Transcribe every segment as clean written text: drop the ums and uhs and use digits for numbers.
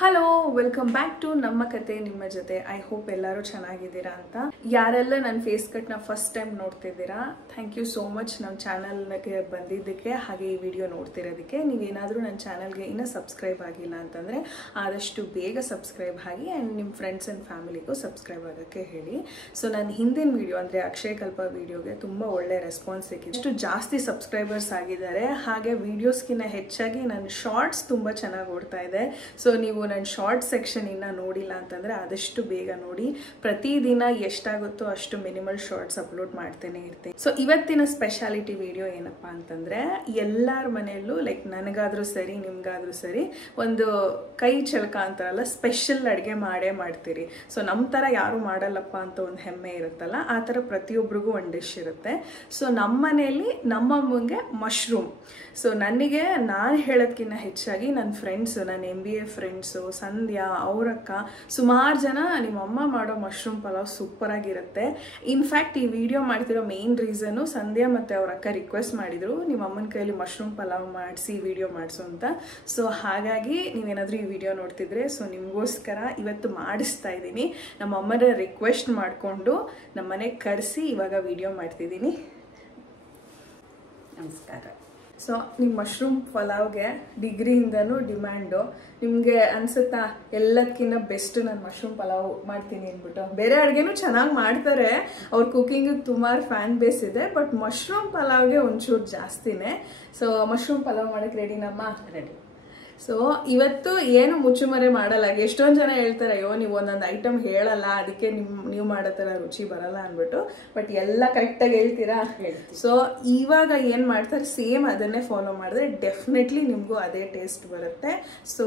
Hello, welcome back to ನಮ್ಮ ಕತೆ ನಿಮ್ಮ ಜೊತೆ. ಐ ಹೋಪ್ ಎಲ್ಲರೂ ಚೆನ್ನಾಗಿದ್ದೀರಾ ಅಂತ. ಯಾರೆಲ್ಲ ನನ್ನ ಫೇಸ್ ಕಟ್ನ ಫಸ್ಟ್ ಟೈಮ್ ನೋಡ್ತಿದ್ದೀರಾ, ಥ್ಯಾಂಕ್ ಯು ಸೋ ಮಚ್ ನಮ್ಮ ಚಾನಲ್ಗೆ ಬಂದಿದ್ದಕ್ಕೆ ಹಾಗೆ ಈ ವಿಡಿಯೋ ನೋಡ್ತಿರೋದಕ್ಕೆ. ನೀವೇನಾದರೂ ನನ್ನ ಚಾನಲ್ಗೆ ಇನ್ನೂ ಸಬ್ಸ್ಕ್ರೈಬ್ ಆಗಿಲ್ಲ ಅಂತಂದರೆ ಆದಷ್ಟು ಬೇಗ ಸಬ್ಸ್ಕ್ರೈಬ್ ಆಗಿ ಆ್ಯಂಡ್ ನಿಮ್ಮ ಫ್ರೆಂಡ್ಸ್ ಆ್ಯಂಡ್ ಫ್ಯಾಮಿಲಿಗೂ ಸಬ್ಸ್ಕ್ರೈಬ್ ಆಗೋಕ್ಕೆ ಹೇಳಿ. ಸೊ ನನ್ನ ಹಿಂದಿನ ವಿಡಿಯೋ ಅಂದರೆ ಅಕ್ಷಯ ಕಲ್ಪ ವಿಡಿಯೋಗೆ ತುಂಬ ಒಳ್ಳೆ ರೆಸ್ಪಾನ್ಸ್ ಸಿಕ್ಕಿದೆ. ಇಷ್ಟು ಜಾಸ್ತಿ ಸಬ್ಸ್ಕ್ರೈಬರ್ಸ್ ಆಗಿದ್ದಾರೆ. ಹಾಗೆ ವಿಡಿಯೋಸ್ಗಿನ್ನ ಹೆಚ್ಚಾಗಿ ನನ್ನ ಶಾರ್ಟ್ಸ್ ತುಂಬ ಚೆನ್ನಾಗಿ ಓಡ್ತಾ ಇದೆ. ಸೊ ನೀವು ನನ್ನ ಶಾರ್ಟ್ ಸೆಕ್ಷನ್ ಇನ್ನ ನೋಡಿಲ್ಲ ಅಂತಂದ್ರೆ ಆದಷ್ಟು ಬೇಗ ನೋಡಿ. ಪ್ರತಿದಿನ ಎಷ್ಟಾಗುತ್ತೋ ಅಷ್ಟು ಮಿನಿಮಲ್ ಶಾರ್ಟ್ಸ್ ಅಪ್ಲೋಡ್ ಮಾಡ್ತೇನೆ ಇರ್ತೀನಿ. ಸೊ ಇವತ್ತಿನ ಸ್ಪೆಷಾಲಿಟಿ ವಿಡಿಯೋ ಏನಪ್ಪಾ ಅಂತಂದ್ರೆ, ಎಲ್ಲರ ಮನೆಯಲ್ಲೂ ಲೈಕ್ ನನಗಾದ್ರೂ ಸರಿ ನಿಮ್ಗಾದ್ರೂ ಸರಿ ಒಂದು ಕೈ ಚಳಕ ಅಂತಾರಲ್ಲ, ಸ್ಪೆಷಲ್ ಅಡುಗೆ ಮಾಡೇ ಮಾಡ್ತೀರಿ. ಸೊ ನಮ್ಮ ಥರ ಯಾರು ಮಾಡಲ್ಲಪ್ಪ ಅಂತ ಒಂದು ಹೆಮ್ಮೆ ಇರುತ್ತಲ್ಲ, ಆ ಥರ ಪ್ರತಿಯೊಬ್ಬರಿಗೂ ಒಂದು ಡಿಶ್ ಇರುತ್ತೆ. ಸೊ ನಮ್ಮ ಮನೆಯಲ್ಲಿ ನಮ್ಮಮ್ಮಂಗೆ ಮಶ್ರೂಮ್. ಸೊ ನನಗೆ ನಾನು ಹೇಳೋದಕ್ಕಿಂತ ಹೆಚ್ಚಾಗಿ ನನ್ನ ಫ್ರೆಂಡ್ಸು, ನನ್ನ MBA ಫ್ರೆಂಡ್ಸು, ಸಂಧ್ಯಾ, ಅವರಕ್ಕ, ಸುಮಾರು ಜನ ನಿಮ್ಮಮ್ಮ ಮಾಡೋ ಮಶ್ರೂಮ್ ಪಲಾವ್ ಸೂಪರ್ ಆಗಿರುತ್ತೆ. ಇನ್ಫ್ಯಾಕ್ಟ್ ಈ ವಿಡಿಯೋ ಮಾಡ್ತಿರೋ ಮೇನ್ ರೀಸನ್ನು ಸಂಧ್ಯಾ ಮತ್ತು ಅವರಕ್ಕ ರಿಕ್ವೆಸ್ಟ್ ಮಾಡಿದ್ರು, ನಿಮ್ಮ ಅಮ್ಮನ ಕೈಯಲ್ಲಿ ಮಶ್ರೂಮ್ ಪಲಾವ್ ಮಾಡಿಸಿ ವಿಡಿಯೋ ಮಾಡಿಸು ಅಂತ. ಸೊ ಹಾಗಾಗಿ ನೀವೇನಾದರೂ ಈ ವಿಡಿಯೋ ನೋಡ್ತಿದ್ರೆ ಸೊ ನಿಮಗೋಸ್ಕರ ಇವತ್ತು ಮಾಡಿಸ್ತಾ ಇದ್ದೀನಿ. ನಮ್ಮ ಅಮ್ಮನ ರಿಕ್ವೆಸ್ಟ್ ಮಾಡಿಕೊಂಡು ನಮ್ಮ ಮನೆಗೆ ಕರೆಸಿ ಇವಾಗ ವಿಡಿಯೋ ಮಾಡ್ತಿದ್ದೀನಿ. ನಮಸ್ಕಾರ. ಸೊ ನಿಮ್ಮ ಮಶ್ರೂಮ್ ಪಲಾವ್ಗೆ ಡಿಗ್ರಿಯಿಂದನೂ ಡಿಮ್ಯಾಂಡು. ನಿಮಗೆ ಅನ್ಸುತ್ತಾ ಎಲ್ಲದಕ್ಕಿಂತ ಬೆಸ್ಟ್ ನಾನು ಮಶ್ರೂಮ್ ಪಲಾವ್ ಮಾಡ್ತೀನಿ ಅಂದ್ಬಿಟ್ಟು? ಬೇರೆ ಅಡುಗೆನೂ ಚೆನ್ನಾಗಿ ಮಾಡ್ತಾರೆ, ಅವ್ರ ಕುಕಿಂಗಿಗೆ ತುಂಬ ಫ್ಯಾನ್ ಬೇಸ್ ಇದೆ, ಬಟ್ ಮಶ್ರೂಮ್ ಪಲಾವ್ಗೆ ಒಂಚೂರು ಜಾಸ್ತಿನೇ. ಸೊ ಮಶ್ರೂಮ್ ಪಲಾವ್ ಮಾಡೋಕ್ಕೆ ರೆಡಿನಮ್ಮ? ರೆಡಿ. ಸೊ ಇವತ್ತು ಏನು ಮುಚ್ಚುಮರೆ ಮಾಡಲ್ಲ. ಎಷ್ಟೊಂದು ಜನ ಹೇಳ್ತಾರೆ, ಅಯ್ಯೋ ನೀವು ಒಂದೊಂದು ಐಟಮ್ ಹೇಳಲ್ಲ ಅದಕ್ಕೆ ನೀವು ಮಾಡೋ ಥರ ರುಚಿ ಬರಲ್ಲ ಅಂದ್ಬಿಟ್ಟು, ಬಟ್ ಎಲ್ಲ ಕರೆಕ್ಟಾಗಿ ಹೇಳ್ತೀರಾ? ಸೊ ಇವಾಗ ಏನು ಮಾಡ್ತಾರೆ ಸೇಮ್ ಅದನ್ನೇ ಫಾಲೋ ಮಾಡಿದ್ರೆ ಡೆಫಿನೆಟ್ಲಿ ನಿಮಗೂ ಅದೇ ಟೇಸ್ಟ್ ಬರುತ್ತೆ. ಸೊ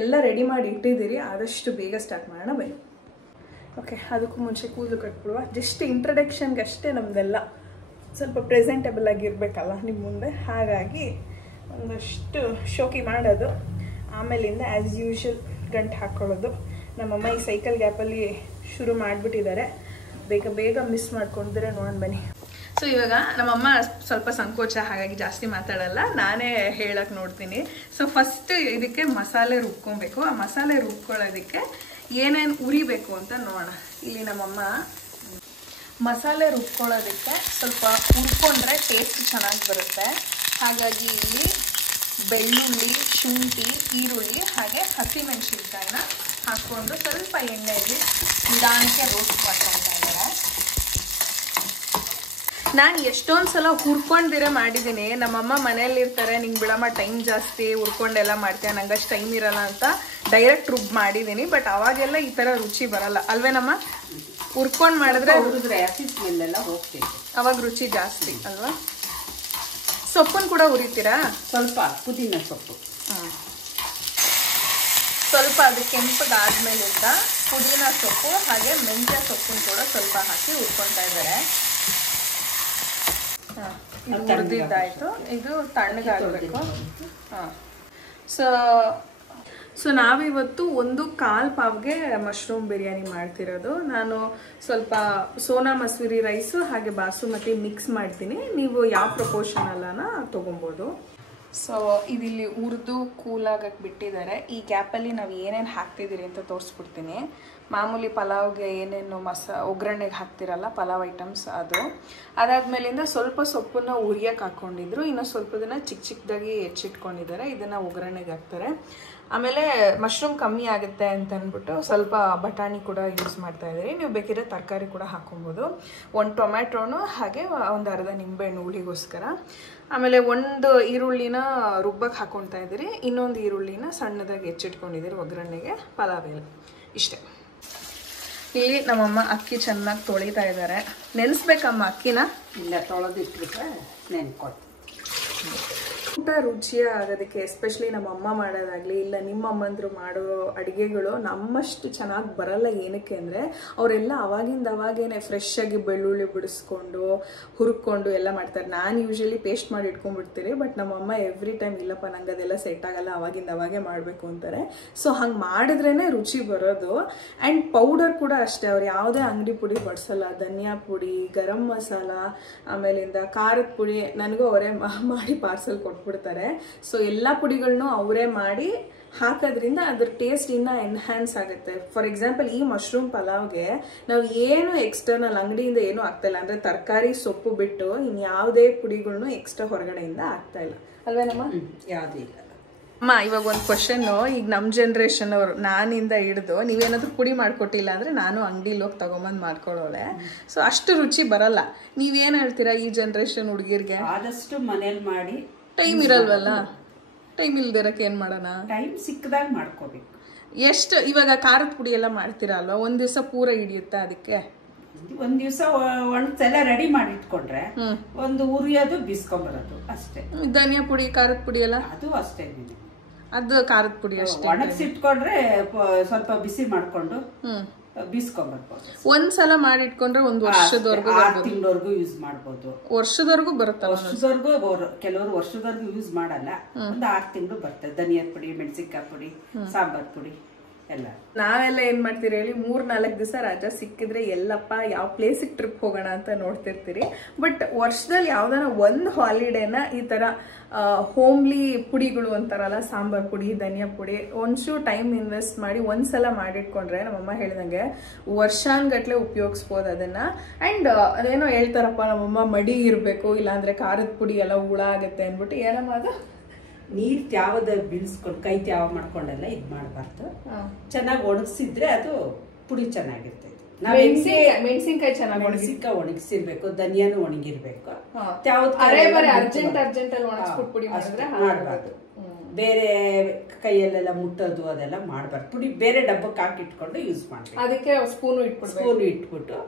ಎಲ್ಲ ರೆಡಿ ಮಾಡಿ ಇಟ್ಟಿದ್ದೀರಿ, ಆದಷ್ಟು ಬೇಗ ಸ್ಟಾರ್ಟ್ ಮಾಡೋಣ ಬನ್ನಿ. ಓಕೆ, ಅದಕ್ಕೂ ಮುಂಚೆ ಕೂದಲು ಕಟ್ಬಿಡುವ. ಜಸ್ಟ್ ಇಂಟ್ರಡಕ್ಷನ್ಗೆ ಅಷ್ಟೇ ನಮ್ದೆಲ್ಲ ಸ್ವಲ್ಪ ಪ್ರೆಸೆಂಟೇಬಲ್ ಆಗಿರ್ಬೇಕಲ್ಲ ನಿಮ್ಮ ಮುಂದೆ, ಹಾಗಾಗಿ ಒಂದಷ್ಟು ಶೋಕಿ ಮಾಡೋದು, ಆಮೇಲಿಂದ ಆ್ಯಸ್ ಯೂಶುವಲ್ ಗಂಟು ಹಾಕ್ಕೊಳ್ಳೋದು. ನಮ್ಮಮ್ಮ ಈ ಸೈಕಲ್ ಗ್ಯಾಪಲ್ಲಿ ಶುರು ಮಾಡಿಬಿಟ್ಟಿದ್ದಾರೆ, ಬೇಗ ಬೇಗ ಮಿಸ್ ಮಾಡ್ಕೊಂಡಿದ್ರೆ ನೋಡೋಣ ಬನ್ನಿ. ಸೊ ಇವಾಗ ನಮ್ಮಮ್ಮ ಸ್ವಲ್ಪ ಸಂಕೋಚ, ಹಾಗಾಗಿ ಜಾಸ್ತಿ ಮಾತಾಡಲ್ಲ, ನಾನೇ ಹೇಳಕ್ಕೆ ನೋಡ್ತೀನಿ. ಸೊ ಫಸ್ಟ್ ಇದಕ್ಕೆ ಮಸಾಲೆ ರುಬ್ಕೊಬೇಕು. ಆ ಮಸಾಲೆ ರುಬ್ಕೊಳ್ಳೋದಕ್ಕೆ ಏನೇನು ಉರಿಬೇಕು ಅಂತ ನೋಡೋಣ. ಇಲ್ಲಿ ನಮ್ಮಮ್ಮ ಮಸಾಲೆ ರುಬ್ಕೊಳ್ಳೋದಕ್ಕೆ ಸ್ವಲ್ಪ ಹುರ್ಕೊಂಡ್ರೆ ಟೇಸ್ಟ್ ಚೆನ್ನಾಗಿ ಬರುತ್ತೆ. ಹಾಗಾಗಿ ಇಲ್ಲಿ ಬೆಳ್ಳುಳ್ಳಿ, ಶುಂಠಿ, ಈರುಳ್ಳಿ ಹಾಗೆ ಹಸಿಮೆಣಸಿನ್ಕಾಯಿನ ಹಾಕ್ಕೊಂಡು ಸ್ವಲ್ಪ ಎಣ್ಣೆಯಲ್ಲಿ ನಿಧಾನಕ್ಕೆ ರೋಸ್ಟ್ ಮಾಡ್ಕೊಳ್ತಾ ಇದ್ದಾರೆ. ನಾನು ಎಷ್ಟೊಂದು ಸಲ ಹುರ್ಕೊಂಡಿರೇ ಮಾಡಿದ್ದೀನಿ. ನಮ್ಮಮ್ಮ ಮನೆಯಲ್ಲಿರ್ತಾರೆ, ನಿಂಗೆ ಬಿಡಮ್ಮ ಟೈಮ್ ಜಾಸ್ತಿ, ಹುರ್ಕೊಂಡೆಲ್ಲ ಮಾಡ್ತೇವೆ, ನಂಗೆ ಅಷ್ಟು ಟೈಮ್ ಇರಲ್ಲ ಅಂತ ಡೈರೆಕ್ಟ್ ರುಬ್ ಮಾಡಿದ್ದೀನಿ. ಬಟ್ ಅವಾಗೆಲ್ಲ ಈ ಥರ ರುಚಿ ಬರಲ್ಲ ಅಲ್ವೇನಮ್ಮ? ಹುರ್ಕೊಂಡು ಮಾಡಿದ್ರೆ ಅವಾಗ ರುಚಿ ಜಾಸ್ತಿ ಅಲ್ವಾ? ಸೊಪ್ಪನ್ನು ಕೂಡ ಹುರಿತೀರಾ? ಸ್ವಲ್ಪ ಪುದೀನ ಸೊಪ್ಪು, ಸ್ವಲ್ಪ ಅದು ಕೆಂಪಗಾದ್ಮೇಲಿಂದ ಪುದೀನ ಸೊಪ್ಪು ಹಾಗೆ ಮೆಂತ್ಯ ಸೊಪ್ಪನ್ನು ಕೂಡ ಸ್ವಲ್ಪ ಹಾಕಿ ಹುರ್ಕೊಳ್ತಾ ಇದ್ದಾರೆ. ಹುರಿದಿದ್ದಾಯ್ತು, ಇದು ತಣ್ಣಗಾಗಬೇಕು. ಸೊ ನಾವಿವತ್ತು 1/4 ಪಾವ್ಗೆ ಮಶ್ರೂಮ್ ಬಿರಿಯಾನಿ ಮಾಡ್ತಿರೋದು. ನಾನು ಸ್ವಲ್ಪ ಸೋನಾ ಮಸೂರಿ ರೈಸು ಹಾಗೆ ಬಾಸುಮತಿ ಮಿಕ್ಸ್ ಮಾಡ್ತೀನಿ. ನೀವು ಯಾವ ಪ್ರಪೋರ್ಷನಲ್ಲನ ತೊಗೊಬೋದು. ಸೊ ಇದಿಲ್ಲಿ ಹುರಿದು ಕೂಲಾಗಕ್ಕೆ ಬಿಟ್ಟಿದ್ದಾರೆ. ಈ ಗ್ಯಾಪಲ್ಲಿ ನಾವು ಏನೇನು ಹಾಕ್ತಿದ್ದೀರಿ ಅಂತ ತೋರಿಸ್ಬಿಡ್ತೀನಿ. ಮಾಮೂಲಿ ಪಲಾವ್ಗೆ ಏನೇನು ಒಗ್ಗರಣೆಗೆ ಹಾಕ್ತಿರಲ್ಲ ಪಲಾವ್ ಐಟಮ್ಸ್ ಅದು. ಅದಾದ್ಮೇಲಿಂದ ಸ್ವಲ್ಪ ಸೊಪ್ಪನ್ನು ಉರಿಯಕ್ಕೆ ಹಾಕ್ಕೊಂಡಿದ್ರು, ಇನ್ನು ಸ್ವಲ್ಪ ದಿನ ಚಿಕ್ಕ ಚಿಕ್ಕದಾಗಿ ಹೆಚ್ಚಿಟ್ಕೊಂಡಿದ್ದಾರೆ, ಇದನ್ನು ಒಗ್ಗರಣೆಗೆ ಹಾಕ್ತಾರೆ. ಆಮೇಲೆ ಮಶ್ರೂಮ್ ಕಮ್ಮಿ ಆಗುತ್ತೆ ಅಂತ ಅಂದ್ಬಿಟ್ಟು ಸ್ವಲ್ಪ ಬಟಾಣಿ ಕೂಡ ಯೂಸ್ ಮಾಡ್ತಾ ಇದ್ದೀರಿ. ನೀವು ಬೇಕಿದ್ರೆ ತರಕಾರಿ ಕೂಡ ಹಾಕೊಬೋದು. 1 ಟೊಮ್ಯಾಟೋನು ಹಾಗೆ ಒಂದು ಅರ್ಧ ನಿಂಬೆಹಣ್ಣು ಹುಳಿಗೋಸ್ಕರ. ಆಮೇಲೆ 1 ಈರುಳ್ಳಿನ ರುಬ್ಬಕ್ಕೆ ಹಾಕೊಳ್ತಾ ಇದ್ದೀರಿ, ಇನ್ನೊಂದು ಈರುಳ್ಳಿನ ಸಣ್ಣದಾಗಿ ಹೆಚ್ಚಿಟ್ಕೊಂಡಿದ್ದೀರಿ ಒಗ್ಗರಣೆಗೆ ಪಲಾವೆಲ್ಲ. ಇಷ್ಟೇ. ಇಲ್ಲಿ ನಮ್ಮಮ್ಮ ಅಕ್ಕಿ ಚೆನ್ನಾಗಿ ತೊಳಿತಾ ಇದ್ದಾರೆ. ನೆನೆಸ್ಬೇಕಮ್ಮ ಅಕ್ಕಿನ? ಇಲ್ಲ, ತೊಳೆದಿಟ್ಬಿಟ್ರೆ ನೆನ್ಕೊಟ್ಟು. ಊಟ ರುಚಿಯ ಆಗೋದಕ್ಕೆ ಎಸ್ಪೆಷಲಿ ನಮ್ಮ ಅಮ್ಮ ಮಾಡೋದಾಗಲಿ ಇಲ್ಲ ನಿಮ್ಮ ಅಮ್ಮಂದ್ರು ಮಾಡೋ ಅಡುಗೆಗಳು ನಮ್ಮಷ್ಟು ಚೆನ್ನಾಗಿ ಬರಲ್ಲ. ಏನಕ್ಕೆ ಅಂದರೆ ಅವರೆಲ್ಲ ಅವಾಗೇನೆ ಫ್ರೆಶ್ ಆಗಿ ಬೆಳ್ಳುಳ್ಳಿ ಬಿಡಿಸ್ಕೊಂಡು ಹುರ್ಕೊಂಡು ಎಲ್ಲ ಮಾಡ್ತಾರೆ. ನಾನು ಯೂಶಲಿ ಪೇಸ್ಟ್ ಮಾಡಿ ಇಟ್ಕೊಂಡ್ಬಿಡ್ತೀನಿ, ಬಟ್ ನಮ್ಮಮ್ಮ ಎವ್ರಿ ಟೈಮ್ ಇಲ್ಲಪ್ಪ ನಂಗೆ ಅದೆಲ್ಲ ಸೆಟ್ ಆಗಲ್ಲ, ಅವಾಗೇ ಮಾಡಬೇಕು ಅಂತಾರೆ. ಸೊ ಹಂಗೆ ಮಾಡಿದ್ರೇ ರುಚಿ ಬರೋದು. ಆ್ಯಂಡ್ ಪೌಡರ್ ಕೂಡ ಅಷ್ಟೇ, ಅವ್ರು ಯಾವುದೇ ಅಂಗಡಿ ಪುಡಿ ಬಳಸಲ್ಲ. ಧನಿಯಾ ಪುಡಿ, ಗರಂ ಮಸಾಲ, ಆಮೇಲಿಂದ ಖಾರದ ಪುಡಿ ನನಗೂ ಅವರೇ ಮಾಡಿ ಪಾರ್ಸಲ್ ಕೊಟ್ಟು ಕೊಟ್ಬಿಡ್ತಾರೆ. ಸೊ ಎಲ್ಲ ಪುಡಿಗಳನ್ನು ಅವರೇ ಮಾಡಿ ಹಾಕೋದ್ರಿಂದ ಅದ್ರ ಟೇಸ್ಟ್ ಇನ್ನ ಎನ್ಹ್ಯಾನ್ಸ್ ಆಗುತ್ತೆ. ಫಾರ್ ಎಕ್ಸಾಂಪಲ್ ಈ ಮಶ್ರೂಮ್ ಪಲಾವ್ಗೆ ನಾವು ಏನು ಎಕ್ಸ್ಟರ್ನಲ್ ಅಂಗಡಿಯಿಂದ ಏನು ಆಗ್ತಾ ಇಲ್ಲ, ಅಂದ್ರೆ ತರಕಾರಿ ಸೊಪ್ಪು ಬಿಟ್ಟು ಇನ್ಯಾವುದೇ ಪುಡಿಗಳನ್ನು ಎಕ್ಸ್ಟ್ರಾ ಹೊರಗಡೆಯಿಂದ ಆಗ್ತಾ ಇಲ್ಲ ಅಲ್ವೇನಮ್ಮ? ಯಾವುದೂ ಇಲ್ಲ ಅಮ್ಮ. ಇವಾಗ ಒಂದು ಕ್ವಶನ್, ಈಗ ನಮ್ಮ ಜನ್ರೇಷನ್ ಅವರು ನಾನಿಂದ ಹಿಡಿದು ನೀವೇನಾದ್ರೂ ಪುಡಿ ಮಾಡ್ಕೊಟ್ಟಿಲ್ಲ ಅಂದ್ರೆ ನಾನು ಅಂಗಡಿಲಿ ಹೋಗಿ ತಗೊಂಬಂದು ಮಾಡ್ಕೊಳ್ಳೋಳೆ. ಸೊ ಅಷ್ಟು ರುಚಿ ಬರಲ್ಲ. ನೀವೇನ್ ಹೇಳ್ತೀರಾ ಈ ಜನ್ರೇಷನ್ ಹುಡುಗಿರ್ಗೆ? ಆದಷ್ಟು ಮನೇಲಿ ಮಾಡಿ. ಟೈಮ್ ಇರಲ್ವಲ್ಲ, ಟೈಮ್ ಇಲ್ದಿರಕ್ಕೆ ಏನ್ ಮಾಡೋಣ? ಟೈಮ್ ಸಿಕ್ಕದಾಗ ಮಾಡ್ಕೋಬೇಕು. ಎಷ್ಟು ಇವಾಗ ಖಾರದ ಪುಡಿ ಎಲ್ಲ ಮಾಡ್ತೀರಾ ಅಲ್ವಾ, ಒಂದ್ ದಿವಸ ಪೂರ ಹಿಡಿಯುತ್ತಾ ಅದಕ್ಕೆ? ಒಂದ್ ದಿವಸ ಒಂದ್ಸಲ ರೆಡಿ ಮಾಡಿ ಇಟ್ಕೊಂಡ್ರೆ ಒಂದು ಉರಿಯೋದು ಬಿಸ್ಕೊಂಬರೋದು ಅಷ್ಟೇ. ಧನಿಯಾ ಪುಡಿ ಖಾರದ ಪುಡಿ ಎಲ್ಲ ಅದು ಅಷ್ಟೇ. ಅದು ಖಾರದ ಪುಡಿ ಅಷ್ಟೇ. ಒಣಗಿಸಿಟ್ಕೊಂಡ್ರೆ ಸ್ವಲ್ಪ ಬಿಸಿ ಮಾಡ್ಕೊಂಡು ಬೀಸ್ಕೊಂಡ್ಬರ್ಬೋದು. ಒಂದ್ಸಲ ಮಾಡಿಟ್ಕೊಂಡ್ರೆ ಒಂದು ವರ್ಷದವರೆಗೂ, 6 ತಿಂಗಳವರೆಗೂ ಯೂಸ್ ಮಾಡ್ಬೋದು. ವರ್ಷದವರೆಗೂ ಬರುತ್ತಲ್ಲ? ವರ್ಷದವರೆಗೂ, ಕೆಲವರು ವರ್ಷದವರೆಗೂ ಯೂಸ್ ಮಾಡಲ್ಲ. ಒಂದು 6 ತಿಂಗಳು ಬರ್ತದೆ. ಧನಿಯಾದ ಪುಡಿ, ಮೆಣಸಿನ್ಕಾಯಿ ಪುಡಿ, ಸಾಂಬಾರ್ ಪುಡಿ ಎಲ್ಲ. ನಾವೆಲ್ಲ ಏನ್ ಮಾಡ್ತೀರಿ ಹೇಳಿ, 3-4 ದಿವಸ ರಜಾ ಸಿಕ್ಕಿದ್ರೆ ಎಲ್ಲಪ್ಪ ಯಾವ ಪ್ಲೇಸಿಗೆ ಟ್ರಿಪ್ ಹೋಗೋಣ ಅಂತ ನೋಡ್ತಿರ್ತೀರಿ. ಬಟ್ ವರ್ಷದಲ್ಲಿ ಯಾವ್ದಾನ ಒಂದು ಹಾಲಿಡೇನ ಈ ತರ ಹೋಮ್ಲಿ ಪುಡಿಗಳು ಅಂತಾರಲ್ಲ, ಸಾಂಬಾರ್ ಪುಡಿ, ಧನಿಯಾ ಪುಡಿ, ಒಂಚೂರು ಟೈಮ್ ಇನ್ವೆಸ್ಟ್ ಮಾಡಿ ಒಂದ್ಸಲ ಮಾಡಿಟ್ಕೊಂಡ್ರೆ ನಮ್ಮಮ್ಮ ಹೇಳಿದಂಗೆ ವರ್ಷಾನ್ಗಟ್ಲೆ ಉಪಯೋಗಿಸ್ಬೋದು ಅದನ್ನ. ಅಂಡ್ ಅದೇನೋ ಹೇಳ್ತಾರಪ್ಪ ನಮ್ಮಮ್ಮ, ಮಡಿ ಇರ್ಬೇಕು, ಇಲ್ಲಾಂದ್ರೆ ಖಾರದ ಪುಡಿ ಎಲ್ಲ ಹುಳ ಆಗತ್ತೆ ಅನ್ಬಿಟ್ಟು. ಏನಮ್ಮ ಅದು ನೀರ್ ತ್ಯಾವದ ಬೀಳ್ಸ್ಕೊಂಡು ಕೈ ತ್ಯಾವ ಮಾಡ್ಕೊಂಡೆಲ್ಲ ಇದ್ ಮಾಡ್ಬಾರ್ದು. ಚೆನ್ನಾಗಿ ಒಣಗಿಸಿದ್ರೆ ಅದು ಪುಡಿ ಚೆನ್ನಾಗಿರ್ತೈತೆ. ಮೆಣಸಿನ್ಕಾಯಿ ಚೆನ್ನಾಗಿ ಮೆಣಸಿನ್ಕಾಯಿ ಒಣಗಿಸಿರ್ಬೇಕು, ಧನಿಯಾನು ಒಣಗಿರ್ಬೇಕು. ಮಾಡ್ಬಾರ್ದು. ಬೇರೆ ಕೈಯಲ್ಲೆಲ್ಲ ಮುಟ್ಟೋದು ಅದೆಲ್ಲ ಮಾಡ್ಬಾರ್ದು. ಪುಡಿ ಬೇರೆ ಡಬ್ಬಕ್ಕೆ ಹಾಕಿಟ್ಕೊಂಡು ಯೂಸ್ ಮಾಡ್ಬೇಕು. ಅದಕ್ಕೆ ಸ್ಪೂನ್ ಇಟ್ಬಿಟ್ಟು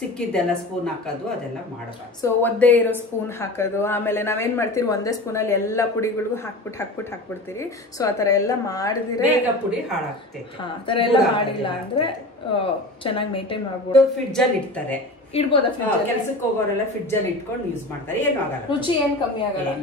ಸಿಕ್ಕಿದ್ದೆಲ್ಲ ಸ್ಪೂನ್ ಹಾಕೋದು ಅದೆಲ್ಲ ಮಾಡಬಾರ್ದು. ಸೊ ಒದ್ದೆ ಇರೋ ಸ್ಪೂನ್ ಹಾಕೋದು. ಆಮೇಲೆ ನಾವೇನ್ ಮಾಡ್ತೀವಿ, ಒಂದೇ ಸ್ಪೂನ್ ಅಲ್ಲಿ ಎಲ್ಲಾ ಪುಡಿಗಳಿಗೂ ಹಾಕ್ಬಿಡ್ತೀರಿ. ಸೊ ಆತರ ಎಲ್ಲ ಮಾಡಿದ್ರೆ ಬೇಗ ಪುಡಿ ಹಾಳಾಗ್ತೈತೆ. ಆತರ ಎಲ್ಲ ಮಾಡಿಲ್ಲ ಅಂದ್ರೆ ಚೆನ್ನಾಗಿ ಮೇಂಟೈನ್ ಮಾಡ್ಬೋದು. ಫ್ರಿಡ್ಜ್ ಅಲ್ಲಿ ಇಡ್ತಾರೆ, ಇಡ್ಬೋದಾ? ಕೆಲ್ಸಕ್ಕೆ ಹೋಗೋರೆಲ್ಲ ಫ್ರಿಡ್ಜ್ ಅಲ್ಲಿ ಇಟ್ಕೊಂಡು ಯೂಸ್ ಮಾಡ್ತಾರೆ. ಏನು ಆಗಲ್ಲ, ರುಚಿ ಏನ್ ಕಮ್ಮಿ ಆಗಲ್ಲ.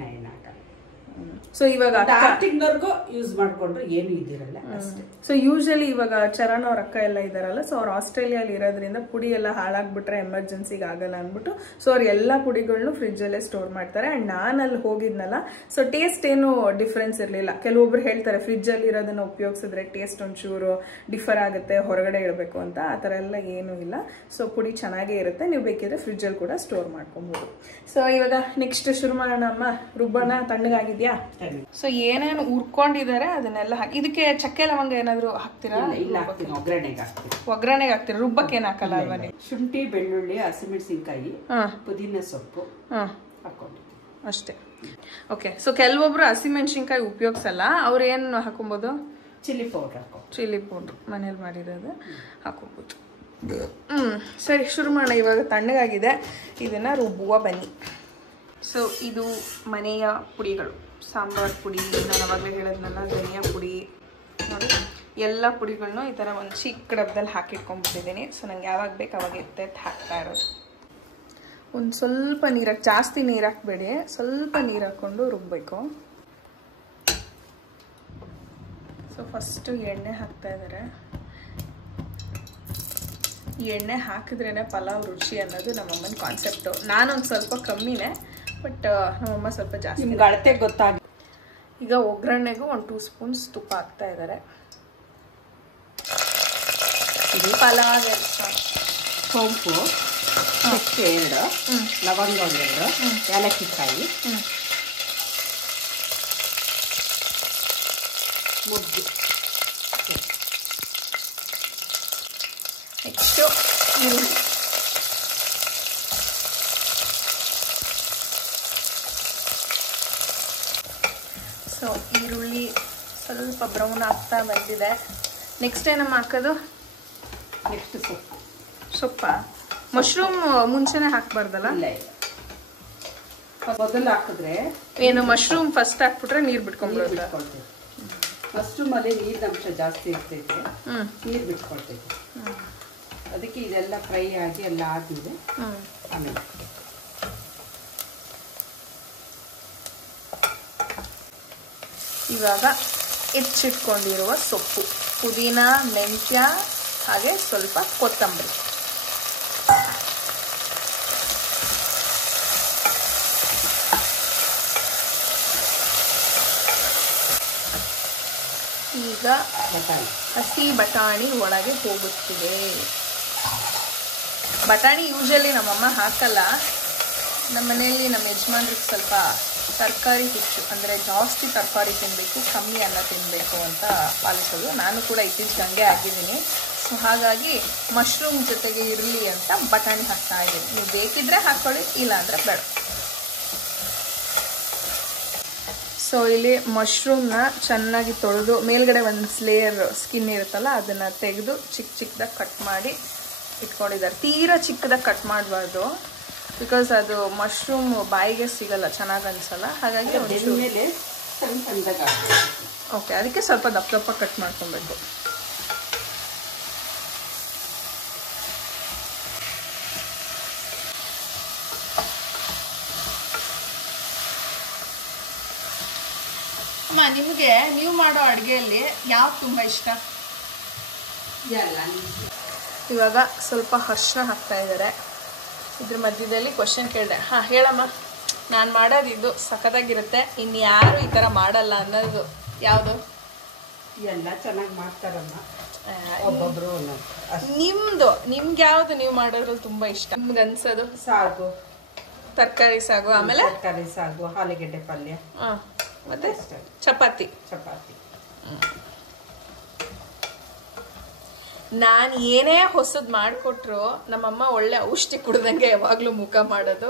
ಸೊ ಇವಾಗ 6 ತಿಂಗಳವರೆಗೂ ಯೂಸ್ ಮಾಡ್ಕೊಂಡ್ರೆ ಏನು ಇದಿರಲ್ಲ ಅಷ್ಟೇ. ಸೊ ಯೂಶಲಿ ಇವಾಗ ಚರಣ್ ಅವ್ರ ಅಕ್ಕ ಎಲ್ಲ ಇದಾರಲ್ಲ, ಸೊ ಅವ್ರು ಆಸ್ಟ್ರೇಲಿಯಲ್ಲಿ ಇರೋದ್ರಿಂದ ಪುಡಿ ಎಲ್ಲ ಹಾಳಾಗ್ಬಿಟ್ರೆ ಎಮರ್ಜೆನ್ಸಿಗೆ ಆಗಲ್ಲ ಅನ್ಬಿಟ್ಟು ಸೊ ಅವ್ರು ಎಲ್ಲಾ ಪುಡಿಗಳನ್ನು ಫ್ರಿಡ್ಜ್ ಅಲ್ಲೇ ಸ್ಟೋರ್ ಮಾಡ್ತಾರೆ. ಅಂಡ್ ನಾನು ಅಲ್ಲಿ ಹೋಗಿದ್ನಲ್ಲ, ಸೊ ಟೇಸ್ಟ್ ಏನು ಡಿಫ್ರೆನ್ಸ್ ಇರ್ಲಿಲ್ಲ. ಕೆಲವೊಬ್ರು ಹೇಳ್ತಾರೆ ಫ್ರಿಡ್ಜ್ ಅಲ್ಲಿ ಇರೋದನ್ನ ಉಪಯೋಗಿಸಿದ್ರೆ ಟೇಸ್ಟ್ ಒಂಚೂರು ಡಿಫರ್ ಆಗುತ್ತೆ, ಹೊರಗಡೆ ಇಡಬೇಕು ಅಂತ. ಆ ತರ ಎಲ್ಲ ಏನು ಇಲ್ಲ. ಸೊ ಪುಡಿ ಚೆನ್ನಾಗೇ ಇರುತ್ತೆ, ನೀವು ಬೇಕಿದ್ರೆ ಫ್ರಿಡ್ಜ್ ಅಲ್ಲಿ ಕೂಡ ಸ್ಟೋರ್ ಮಾಡ್ಕೊಬಹುದು. ಸೊ ಇವಾಗ ನೆಕ್ಸ್ಟ್ ಶುರು ಮಾಡೋಣ ಅಮ್ಮ. ರುಬ್ಬಣ ತಣ್ಣಗಾಗಿದ್ಯಾ? ಸೊ ಏನೇನು ಉರ್ಕೊಂಡಿದ್ದಾರೆ ಅದನ್ನೆಲ್ಲ ಹಾಕಿ. ಇದಕ್ಕೆ ಚಕ್ಕೆ ಲವಂಗ ಏನಾದ್ರು ಹಾಕ್ತೀರಾ? ಇಲ್ಲ, ಹಾಕ್ತೀನಿ. ಒಗ್ಗರಣೆಗೆ ಹಾಕ್ತೀರಾ, ರುಬ್ಬಕ್ಕೆ ಏನ್ ಹಾಕಲ್ಲ ಅಲ್ವಾ? ಶುಂಠಿ, ಬೆಳ್ಳುಳ್ಳಿ, ಹಸಿಮೆಣಸಿನ್ಕಾಯಿ, ಪುದೀನ ಸೊಪ್ಪು ಹಾಕೊಂಡಿದ್ದೀನಿ ಅಷ್ಟೇ. ಓಕೆ. ಸೊ ಕೆಲವೊಬ್ರು ಹಸಿಮೆಣಸಿನ್ಕಾಯಿ ಉಪಯೋಗಿಸಲ್ಲ, ಅವ್ರು ಏನು ಹಾಕೊಬಹುದು? ಚಿಲ್ಲಿ ಪೌಡರ್ ಚಿಲ್ಲಿ ಪೌಡ್ರ್ ಮನೇಲಿ ಮಾಡಿರೋದು ಹಾಕೋಬಹುದು. ಸರಿ, ಶುರು ಮಾಡೋಣ. ಇವಾಗ ತಣ್ಣಗಾಗಿದೆ, ಇದನ್ನ ರುಬ್ಬುವ ಬನ್ನಿ. ಸೊ ಇದು ಮನೆಯ ಪುಡಿಗಳು. ಸಾಂಬಾರ್ ಪುಡಿ, ನಾನು ಅವಾಗಲೇ ಹೇಳಿದ್ನಲ್ಲ, ಧನಿಯಾ ಪುಡಿ, ನೋಡಿ ಎಲ್ಲ ಪುಡಿಗಳನ್ನೂ ಈ ಥರ ಒಂದು ಚಿಕ್ಕ ಡಬ್ಬದಲ್ಲಿ ಹಾಕಿಟ್ಕೊಂಡ್ಬಿಟ್ಟಿದ್ದೀನಿ. ಸೊ ನಂಗೆ ಯಾವಾಗ ಬೇಕು ಅವಾಗ ಎತ್ತೆತ್ತು ಹಾಕ್ತಾ ಇರೋದು. ಒಂದು ಸ್ವಲ್ಪ ನೀರು ಜಾಸ್ತಿ ನೀರು ಹಾಕಬೇಡಿ, ಸ್ವಲ್ಪ ನೀರು ಹಾಕ್ಕೊಂಡು ರುಬ್ಬಬೇಕು. ಸೊ ಫಸ್ಟು ಎಣ್ಣೆ ಹಾಕ್ತಾ ಇದ್ದಾರೆ. ಈ ಎಣ್ಣೆ ಹಾಕಿದ್ರೇ ಪಲಾವ್ ರುಚಿ ಅನ್ನೋದು ನಮ್ಮಮ್ಮನ ಕಾನ್ಸೆಪ್ಟು. ನಾನೊಂದು ಸ್ವಲ್ಪ ಕಮ್ಮಿನೇ, ಬಟ್ ನಮ್ಮಮ್ಮ ಸ್ವಲ್ಪ ಜಾಸ್ತಿ. ಅಳತೆ ಗೊತ್ತಾಗ. ಈಗ ಒಗ್ಗರಣೆಗೂ 1 2 ಸ್ಪೂನ್ಸ್ ತುಪ್ಪ ಹಾಕ್ತಾ ಇದ್ದಾರೆ. ಪಲಾವ್ ಸೋಂಪು, ಚಕ್ಕೆ 2, ಲವಂಗ 2, ಏಲಕ್ಕಿಕಾಯಿ, ಮುದ್ದೆ, ನೆಕ್ಸ್ಟು ಈರುಳ್ಳಿ. ಸೊ ಈರುಳ್ಳಿ ಸ್ವಲ್ಪ ಬ್ರೌನ್ ಆಗ್ತಾ ಬಂದಿದೆ. ನೆಕ್ಸ್ಟ್ ಏನಮ್ಮ ಹಾಕೋದು? ನೆಕ್ಸ್ಟ್ ಸೊಪ್ಪು. ಸೊಪ್ಪ? ಮಶ್ರೂಮ್ ಮುಂಚೆನೆ ಹಾಕ್ಬಾರ್ದಲ್ಲ? ಇಲ್ಲ, ಮೊದಲು ಹಾಕಿದ್ರೆ ಏನು ಮಶ್ರೂಮ್ ಫಸ್ಟ್ ಹಾಕ್ಬಿಟ್ರೆ ನೀರು ಬಿಟ್ಕೊಂಡ್ಬಿಡುತ್ತೆ. ಮಶ್ರೂಮಲ್ಲಿ ನೀರಿನ ಅಂಶ ಜಾಸ್ತಿ ಇರ್ತೈತೆ, ನೀರು ಬಿಟ್ಕೊಳ್ತೈತೆ. ಅದಕ್ಕೆ ಇದೆಲ್ಲ ಫ್ರೈ ಆಗಿ ಎಲ್ಲ ಆದ್ಮೇಲೆ ಆಮೇಲೆ ಇವಾಗ ಹೆಚ್ಚಿಟ್ಕೊಂಡಿರುವ ಸೊಪ್ಪು, ಪುದೀನ, ಮೆಂತ್ಯ, ಹಾಗೆ ಸ್ವಲ್ಪ ಕೊತ್ತಂಬರಿ. ಈಗ ಹಸಿ ಬಟಾಣಿ ಒಳಗೆ ಹೋಗುತ್ತಿದೆ. ಬಟಾಣಿ ಯೂಶಲಿ ನಮ್ಮಮ್ಮ ಹಾಕಲ್ಲ. ನಮ್ಮ ಮನೆಯಲ್ಲಿ ನಮ್ಮ ಯಜಮಾನ್ರಿಗೆ ಸ್ವಲ್ಪ ತರಕಾರಿ ಹುಚ್ಚು, ಅಂದರೆ ಜಾಸ್ತಿ ತರಕಾರಿ ತಿನ್ನಬೇಕು, ಕಮ್ಮಿ ಅನ್ನ ತಿನ್ನಬೇಕು ಅಂತ ಪಾಲಿಸೋದು. ನಾನು ಕೂಡ ಇತ್ತೀಚೆಗೆ ಹಂಗೆ ಆಗಿದ್ದೀನಿ. ಸೊ ಹಾಗಾಗಿ ಮಶ್ರೂಮ್ ಜೊತೆಗೆ ಇರಲಿ ಅಂತ ಬಟಾಣಿ ಹಾಕ್ತಾ ಇದ್ದೀನಿ. ನೀವು ಬೇಕಿದ್ರೆ ಹಾಕ್ಕೊಳ್ಳಿ, ಇಲ್ಲ ಅಂದರೆ ಬೇಡ. ಸೊ ಇಲ್ಲಿ ಮಶ್ರೂಮ್ನ ಚೆನ್ನಾಗಿ ತೊಳೆದು ಮೇಲ್ಗಡೆ ಒಂದು ಲೇಯರ್ ಸ್ಕಿನ್ ಇರುತ್ತಲ್ಲ ಅದನ್ನು ತೆಗೆದು ಚಿಕ್ಕ ಚಿಕ್ಕದಾಗಿ ಕಟ್ ಮಾಡಿ ಇಟ್ಕೊಂಡಿದ್ದಾರೆ. ತೀರಾ ಚಿಕ್ಕದಾಗಿ ಕಟ್ ಮಾಡಬಾರ್ದು, ಬಿಕಾಸ್ ಅದು ಮಶ್ರೂಮ್ ಬಾಯಿಗೆ ಸಿಗಲ್ಲ, ಚೆನ್ನಾಗಿ ಅನಿಸಲ್ಲ. ಹಾಗಾಗಿ ಓಕೆ, ಅದಕ್ಕೆ ಸ್ವಲ್ಪ ದಪ್ಪ ದಪ್ಪ ಕಟ್ ಮಾಡ್ಕೊಬೇಕು. ಅಮ್ಮ, ನಿಮಗೆ ನೀವು ಮಾಡೋ ಅಡುಗೆಯಲ್ಲಿ ಯಾವ್ದು ತುಂಬ ಇಷ್ಟ? ಇವಾಗ ಸ್ವಲ್ಪ ಅರಿಶಿನ ಹಾಕ್ತಾ ಇದ್ದಾರೆ. ಇದ್ರ ಮಧ್ಯದಲ್ಲಿ ಕ್ವಶನ್ ಕೇಳಿದೆ. ಹಾಂ ಹೇಳಮ್ಮ, ನಾನು ಮಾಡೋದು ಇದು ಸಖತ್ತಾಗಿರುತ್ತೆ, ಇನ್ಯಾರು ಈ ಥರ ಮಾಡಲ್ಲ ಅನ್ನೋದು ಯಾವುದು? ಎಲ್ಲ ಚೆನ್ನಾಗಿ ಮಾಡ್ತಾರಮ್ಮ, ಒಬ್ಬೊಬ್ರು. ನಿಮ್ಗೆ ಯಾವುದು ನೀವು ಮಾಡೋದ್ರಲ್ಲಿ ತುಂಬ ಇಷ್ಟ? ನಿಮ್ಗೆ ಅನ್ಸೋದು? ಸಾಗು, ತರಕಾರಿ ಸಾಗು, ಆಮೇಲೆ ತರಕಾರಿ ಸಾಗು, ಆಲೂಗೆಡ್ಡೆ ಪಲ್ಯ, ಮತ್ತೆ ಚಪಾತಿ. ನಾನು ಏನೇ ಹೊಸದ್ ಮಾಡಿಕೊಟ್ರು ನಮ್ಮಮ್ಮ ಒಳ್ಳೆ ಔಷಧಿ ಕುಡ್ದಂಗೆ ಯಾವಾಗ್ಲೂ ಮುಖ ಮಾಡೋದು.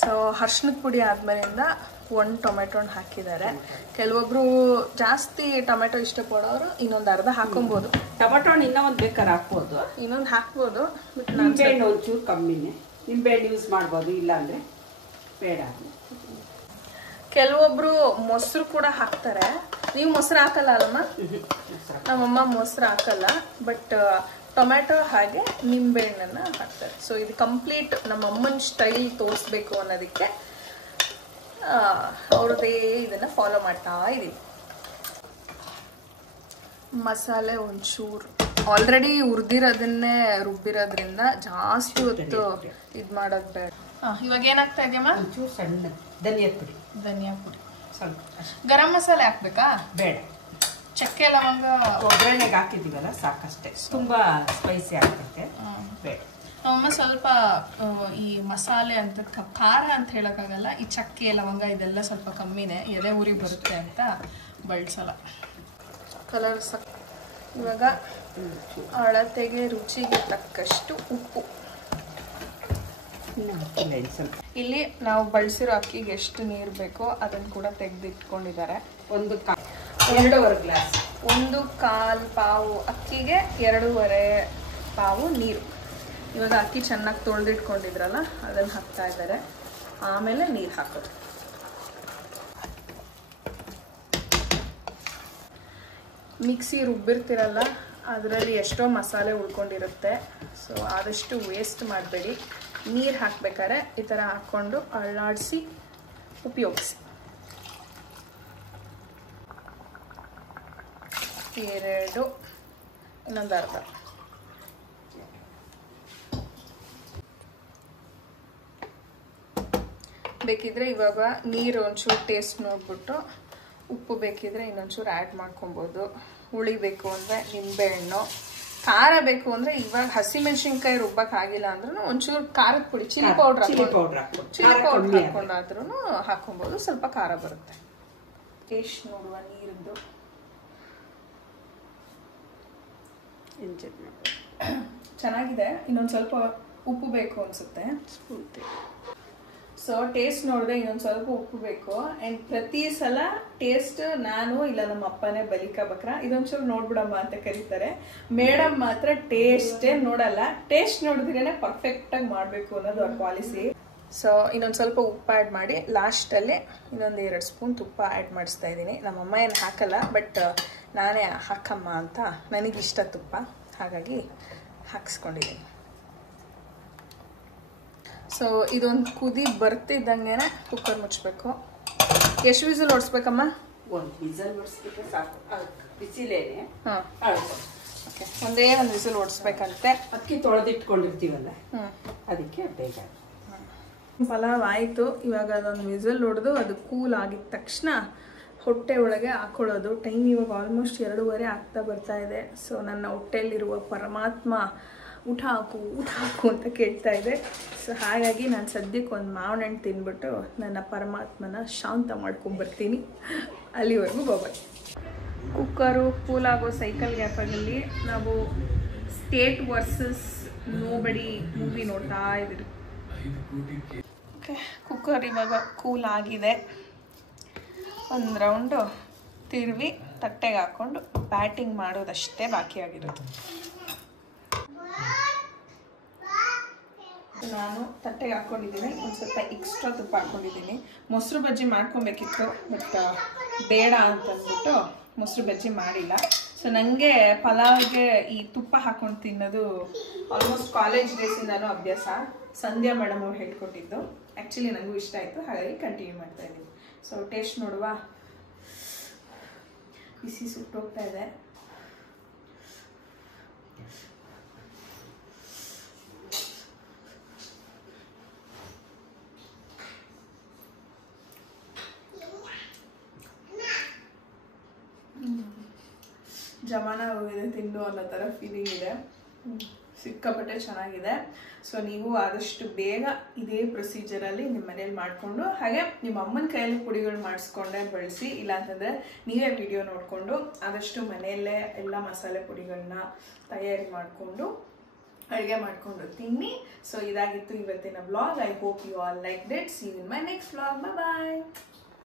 ಸೊ ಅರ್ಶಿನದ ಪುಡಿ ಆದ್ಮೇಲಿಂದ 1 ಟೊಮೆಟೊನ ಹಾಕಿದ್ದಾರೆ. ಕೆಲವೊಬ್ರು ಜಾಸ್ತಿ ಟೊಮೆಟೊ ಇಷ್ಟಪಡೋರು ಇನ್ನೊಂದು ಅರ್ಧ ಹಾಕೊಬಹುದು. ಟೊಮೆಟೊ ಇನ್ನೊಂದು ಬೇಕಾದ್ರೆ ಹಾಕ್ಬೋದು, ಇನ್ನೊಂದು ಹಾಕ್ಬೋದು. ಬಟ್ ನಿಂಬೆಹಣ್ಣು ಒಂಚೂರು ಕಮ್ಮಿನೇ, ನಿಂಬೆಹಣ್ಣು ಯೂಸ್ ಮಾಡ್ಬೋದು, ಇಲ್ಲಾಂದ್ರೆ ಬೇಡ. ಕೆಲವೊಬ್ರು ಮೊಸರು ಕೂಡ ಹಾಕ್ತಾರೆ. ನೀವು ಮೊಸರು ಹಾಕಲ್ಲ ಅಲ್ಲಮ್ಮ? ನಮ್ಮಮ್ಮ ಮೊಸರು ಹಾಕಲ್ಲ, ಬಟ್ ಟೊಮೆಟೊ ಹಾಗೆ ನಿಂಬೆಹಣ್ಣನ್ನ ಹಾಕ್ತಾರೆ. ಸೊ ಇದು ಕಂಪ್ಲೀಟ್ ನಮ್ಮಮ್ಮನ ಸ್ಟೈಲ್ ತೋರಿಸ್ಬೇಕು ಅನ್ನೋದಕ್ಕೆ ಅವ್ರದ್ದೇ ಇದನ್ನ ಫಾಲೋ ಮಾಡ್ತಾ ಇದೀವಿ. ಮಸಾಲೆ ಒಂಚೂರು ಆಲ್ರೆಡಿ ಹುರಿದಿರೋದನ್ನೇ ರುಬ್ಬಿರೋದ್ರಿಂದ ಜಾಸ್ತಿ ಹೊತ್ತು ಇದು ಮಾಡೋದು ಬೇಡ. ಇವಾಗ ಏನಾಗ್ತಾ ಇದೆಯಮ್ಮ? ಒಂಚೂರು ಸಣ್ಣ ಧನಿಯಾ ಪುಡಿ ಸ್ವಲ್ಪ. ಗರಂ ಮಸಾಲೆ ಹಾಕ್ಬೇಕಾ? ಬೇಡ. ಚಕ್ಕೆ ಲವಂಗ ಒಗ್ಗರಣೆಗೆ ಹಾಕಿದೀವಲ್ಲ ಸಾಕಷ್ಟೇ, ತುಂಬಾ ಸ್ಪೈಸಿ ಆಗ್ತೈತೆ, ಬೇಡ. ನಮ್ಮಮ್ಮ ಸ್ವಲ್ಪ ಈ ಮಸಾಲೆ ಅಂತ ಖಾರ ಅಂತ ಹೇಳಕ್ಕಾಗಲ್ಲ, ಈ ಚಕ್ಕೆ ಲವಂಗ ಇದೆಲ್ಲ ಸ್ವಲ್ಪ ಕಮ್ಮಿನೇ, ಎದೆ ಉರಿ ಬರುತ್ತೆ ಅಂತ ಬಳಸಲ್ಲ. ಕಲರ್ ಇವಾಗ ಅಳತೆಗೆ ರುಚಿಗೆ ತಕ್ಕಷ್ಟು ಉಪ್ಪು. ಇಲ್ಲಿ ನಾವು ಬಳಸಿರೋ ಅಕ್ಕಿಗೆ ಎಷ್ಟು ನೀರು ಬೇಕೋ ಅದನ್ನು ಕೂಡ ತೆಗೆದಿಟ್ಕೊಂಡಿದ್ದಾರೆ. 1.25 ಗ್ಲಾಸ್, 1/4 ಪಾವು ಅಕ್ಕಿಗೆ 2.5 ಪಾವು ನೀರು. ಇವಾಗ ಅಕ್ಕಿ ಚೆನ್ನಾಗಿ ತೊಳೆದಿಟ್ಕೊಂಡಿದ್ರಲ್ಲ ಅದನ್ನು ಹಾಕ್ತಾ ಇದ್ದಾರೆ. ಆಮೇಲೆ ನೀರು ಹಾಕೋದು. ಮಿಕ್ಸಿ ರುಬ್ಬಿರ್ತಿರಲ್ಲ, ಅದರಲ್ಲಿ ಎಷ್ಟೋ ಮಸಾಲೆ ಉಳ್ಕೊಂಡಿರುತ್ತೆ. ಸೊ ಆದಷ್ಟು ವೇಸ್ಟ್ ಮಾಡಬೇಡಿ. ನೀರು ಹಾಕ್ಬೇಕಾದ್ರೆ ಈ ಥರ ಹಾಕ್ಕೊಂಡು ಅಳ್ಳಾಡಿಸಿ ಉಪಯೋಗಿಸಿ. 2, ಇನ್ನೊಂದು ಅರ್ಧ. ಬೇಕಿದ್ರೆ ಇವಾಗ ನೀರು ಒಂಚೂರು ಟೇಸ್ಟ್ ನೋಡ್ಬಿಟ್ಟು ಉಪ್ಪು ಬೇಕಿದ್ರೆ ಇನ್ನೊಂಚೂರು ಆ್ಯಡ್ ಮಾಡ್ಕೊಬೋದು. ಹುಳಿ ಬೇಕು ಅಂದರೆ ನಿಂಬೆಹಣ್ಣು, ಖಾರ ಬೇಕು ಅಂದರೆ ಇವಾಗ ಹಸಿಮೆಣಸಿನ್ಕಾಯಿ ರುಬ್ಬಕ್ಕಾಗಿಲ್ಲ ಅಂದ್ರೂ ಒಂಚೂರು ಖಾರದ ಪುಡಿ, ಚಿಲ್ಲಿ ಪೌಡ್ರ್ ಹಾಕೊಂಡಾದ್ರೂ ಹಾಕೊಬೋದು, ಸ್ವಲ್ಪ ಖಾರ ಬರುತ್ತೆ. ಟೇಸ್ಟ್ ನೋಡುವ ನೀರಿಂದು. ಚೆನ್ನಾಗಿದೆ. ಇನ್ನೊಂದು ಸ್ವಲ್ಪ ಉಪ್ಪು ಬೇಕು ಅನ್ಸುತ್ತೆ. ಸೊ ಟೇಸ್ಟ್ ನೋಡಿದ್ರೆ ಇನ್ನೊಂದು ಸ್ವಲ್ಪ ಉಪ್ಪು ಬೇಕು. ಆ್ಯಂಡ್ ಪ್ರತಿ ಸಲ ಟೇಸ್ಟ್ ನಾನು ಇಲ್ಲ ನಮ್ಮ ಅಪ್ಪನೇ ಬಲಿಕಾ ಬಕ್ರ ಇದೊಂಚೂರು ನೋಡ್ಬಿಡಮ್ಮ ಅಂತ ಕರೀತಾರೆ. ಮೇಡಮ್ ಮಾತ್ರ ಟೇಸ್ಟೇ ನೋಡಲ್ಲ, ಟೇಸ್ಟ್ ನೋಡಿದ್ರೇನೆ ಪರ್ಫೆಕ್ಟಾಗಿ ಮಾಡಬೇಕು ಅನ್ನೋದು ಅವ್ರ ಪಾಲಿಸಿ. ಸೊ ಇನ್ನೊಂದು ಸ್ವಲ್ಪ ಉಪ್ಪು ಆ್ಯಡ್ ಮಾಡಿ ಲಾಸ್ಟಲ್ಲಿ ಇನ್ನೊಂದು 2 ಸ್ಪೂನ್ ತುಪ್ಪ ಆ್ಯಡ್ ಮಾಡಿಸ್ತಾ ಇದ್ದೀನಿ. ನಮ್ಮಮ್ಮ ಏನು ಹಾಕಲ್ಲ, ಬಟ್ ನಾನೇ ಹಾಕಮ್ಮ ಅಂತ ನನಗಿಷ್ಟ ತುಪ್ಪ, ಹಾಗಾಗಿ ಹಾಕ್ಸ್ಕೊಂಡಿದ್ದೀನಿ. ಸೊ ಇದೊಂದು ಕುದಿ ಬರ್ತಿದ್ದಂಗೆ ಕುಕ್ಕರ್ ಮುಚ್ಚಬೇಕು. ಎಷ್ಟು ವಿಸಿಲ್ ಹೊಡ್ಸ್ಬೇಕಮ್ಮ? 1 ವಿಸಿಲ್ ಹೊಡ್ಸ್ಬಿಟ್ರೆ ಸಾಕು, ಬಿಸಿಲೇನೆ. ಓಕೆ, ಒಂದೇ ಒಂದು ವಿಸಿಲ್ ಹೊಡ್ಸ್ಬೇಕಂತೆ. ಅಕ್ಕಿ ತೊಳೆದಿಟ್ಕೊಂಡಿರ್ತೀವಲ್ಲ, ಅದಕ್ಕೆ ಬೇಗ. ಪಲಾವ್ ಆಯಿತು. ಇವಾಗ ಅದೊಂದು ವಿಸಿಲ್ ಹೊಡೆದು ಅದು ಕೂಲ್ ಆಗಿದ ತಕ್ಷಣ ಹೊಟ್ಟೆ ಒಳಗೆ ಹಾಕೊಳ್ಳೋದು. ಟೈಮ್ ಇವಾಗ ಆಲ್ಮೋಸ್ಟ್ 2:30 ಆಗ್ತಾ ಬರ್ತಾ ಇದೆ. ಸೊ ನನ್ನ ಹೊಟ್ಟೆಯಲ್ಲಿರುವ ಪರಮಾತ್ಮ ಊಟ ಹಾಕು ಅಂತ ಕೇಳ್ತಾ ಇದೆ. ಸೊ ಹಾಗಾಗಿ ನಾನು ಸದ್ಯಕ್ಕೆ ಒಂದು ಮಾವಿನ ಹಣ್ಣು ತಿಂದ್ಬಿಟ್ಟು ನನ್ನ ಪರಮಾತ್ಮನ ಶಾಂತ ಮಾಡ್ಕೊಂಬರ್ತೀನಿ. ಅಲ್ಲಿವರೆಗೂ ಬಾಯ್. ಕುಕ್ಕರು ಕೂಲಾಗೋ ಸೈಕಲ್ ಗ್ಯಾಪಲ್ಲಿ ನಾವು ಸ್ಟೇಟ್ ವರ್ಸಸ್ ನೋಬಡಿ ಮೂವಿ ನೋಡ್ತಾ ಇದ್ದೀವಿ. ಓಕೆ, ಕುಕ್ಕರ್ ಇವಾಗ ಕೂಲ್ ಆಗಿದೆ. ಒಂದು ರೌಂಡು ತಿರುವಿ ತಟ್ಟೆಗೆ ಹಾಕ್ಕೊಂಡು ಬ್ಯಾಟಿಂಗ್ ಮಾಡೋದಷ್ಟೇ ಬಾಕಿ ಆಗಿರೋದು. ನಾನು ತಟ್ಟೆಗೆ ಹಾಕ್ಕೊಂಡಿದ್ದೀನಿ. ಒಂದು ಸ್ವಲ್ಪ ಎಕ್ಸ್ಟ್ರಾ ತುಪ್ಪ ಹಾಕ್ಕೊಂಡಿದ್ದೀನಿ. ಮೊಸರು ಬಜ್ಜಿ ಮಾಡ್ಕೊಬೇಕಿತ್ತು, ಬಟ್ ಬೇಡ ಅಂತಂದ್ಬಿಟ್ಟು ಮೊಸರು ಬಜ್ಜಿ ಮಾಡಿಲ್ಲ. ಸೊ ನನಗೆ ಪಲಾವ್ಗೆ ಈ ತುಪ್ಪ ಹಾಕ್ಕೊಂಡು ತಿನ್ನೋದು ಆಲ್ಮೋಸ್ಟ್ ಕಾಲೇಜ್ ಡೇಸಿಂದನೂ ಅಭ್ಯಾಸ. ಸಂಧ್ಯಾ ಮೇಡಮ್ ಅವ್ರು ಹೇಳ್ಕೊಟ್ಟಿದ್ದು. ಆ್ಯಕ್ಚುಲಿ ನನಗೂ ಇಷ್ಟ ಆಯಿತು, ಹಾಗಾಗಿ ಕಂಟಿನ್ಯೂ ಮಾಡ್ತಾ ಇದ್ದೀನಿ. ಸೊ ಟೇಸ್ಟ್ ನೋಡುವ. ಬಿಸಿ ಸುಟ್ಟೋಗ್ತಾ ಇದೆ. ಜಮಾನ ಹೋಗಿದೆ ತಿಂದು ಅನ್ನೋ ಥರ ಫೀಲಿಂಗ್ ಇದೆ. ಸಿಕ್ಕಾಪಟ್ಟೆ ಚೆನ್ನಾಗಿದೆ. ಸೊ ನೀವು ಆದಷ್ಟು ಬೇಗ ಇದೇ ಪ್ರೊಸೀಜರಲ್ಲಿ ನಿಮ್ಮ ಮನೇಲಿ ಮಾಡಿಕೊಂಡು, ಹಾಗೆ ನಿಮ್ಮ ಅಮ್ಮನ ಕೈಯಲ್ಲಿ ಪುಡಿಗಳು ಮಾಡಿಸ್ಕೊಂಡೆ ಬಳಸಿ. ಇಲ್ಲಾಂತಂದರೆ ನೀವೇ ವಿಡಿಯೋ ನೋಡಿಕೊಂಡು ಆದಷ್ಟು ಮನೆಯಲ್ಲೇ ಎಲ್ಲ ಮಸಾಲೆ ಪುಡಿಗಳನ್ನ ತಯಾರಿ ಮಾಡಿಕೊಂಡು ಅಡುಗೆ ಮಾಡಿಕೊಂಡು ತಿನ್ನಿ. ಸೊ ಇದಾಗಿತ್ತು ಇವತ್ತಿನ vlog. I hope you all liked it. See you in my next vlog. Bye.